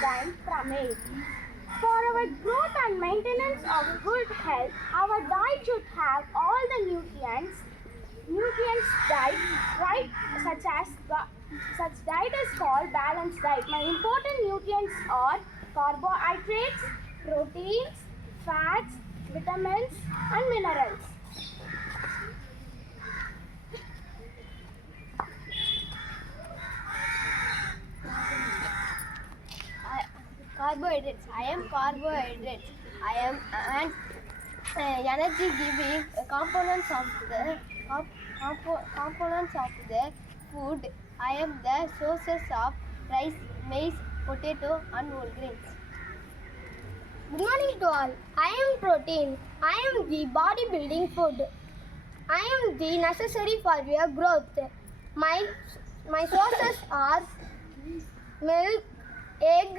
dine from it. For our growth and maintenance of good health, our diet should have all the nutrients diet, right? Such diet is called balanced diet. My important nutrients are carbohydrates, proteins, fats, vitamins, and minerals. Carbohydrates. I am carbohydrates. I am energy giving components of the food. I am the sources of rice, maize, potato, and whole grains. Good morning to all. I am protein. I am the bodybuilding food. I am the necessary for your growth. My sources are milk, egg,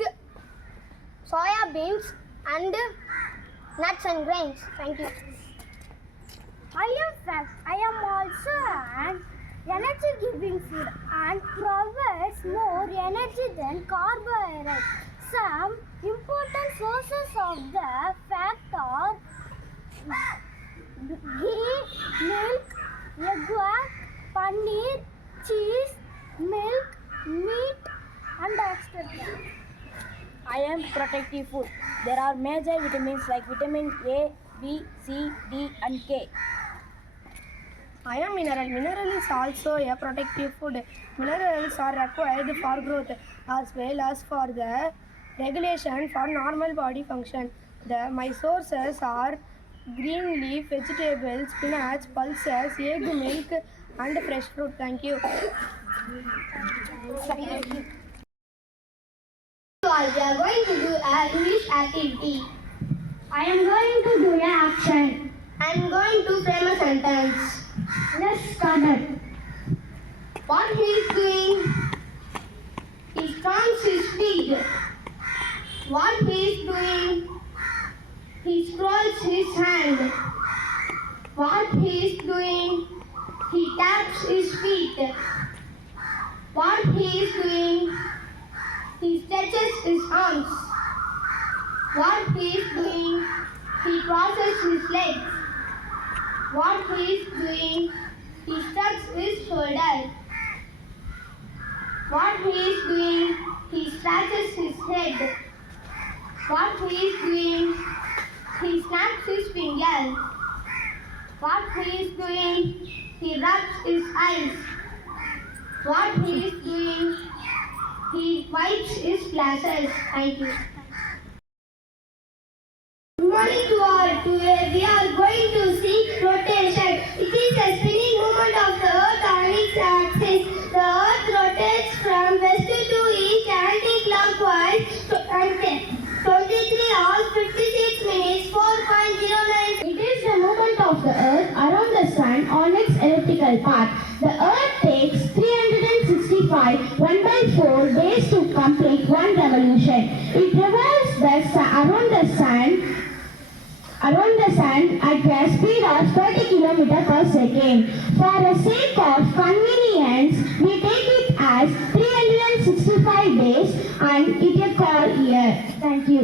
soya beans, and nuts and grains. Thank you. I am fat. I am also an energy-giving food and provides more energy than carbohydrates. Some important sources of the fat are ghee, milk, yogurt, paneer, cheese, milk, meat, and etc. I am protective food. There are major vitamins like vitamin A, B, C, D, and K. I am mineral. Mineral is also a protective food. Minerals are required for growth as well as for the regulation for normal body function. My sources are green leaf vegetables, spinach, pulses, egg, milk, and fresh fruit. Thank you. We are going to do an English activity. I am going to do an action. I am going to frame a sentence. Let's start it. What he is doing? He stamps his feet. What he is doing? He scrolls his hand. What he is doing? He taps his feet. What he is doing? He stretches his arms. What he is doing? He crosses his legs. What he is doing? He shrugs his shoulders. What he is doing? He scratches his head. What he is doing? He snaps his fingers. What he is doing? He rubs his eyes. What he is doing? He wipes his glasses. Thank you. Good morning to all. Today we are going to see rotation. It is a spinning movement of the earth on its axis. The earth rotates from west to east anti-clockwise and 23 hours 56 minutes 4.09. It is the movement of the earth around the sun on its elliptical path. The earth takes 365 1/4 days to complete one revolution. It revolves around the sun at a speed of 30 km per second. For the sake of convenience, we take it as 365 days and it is called year. Thank you.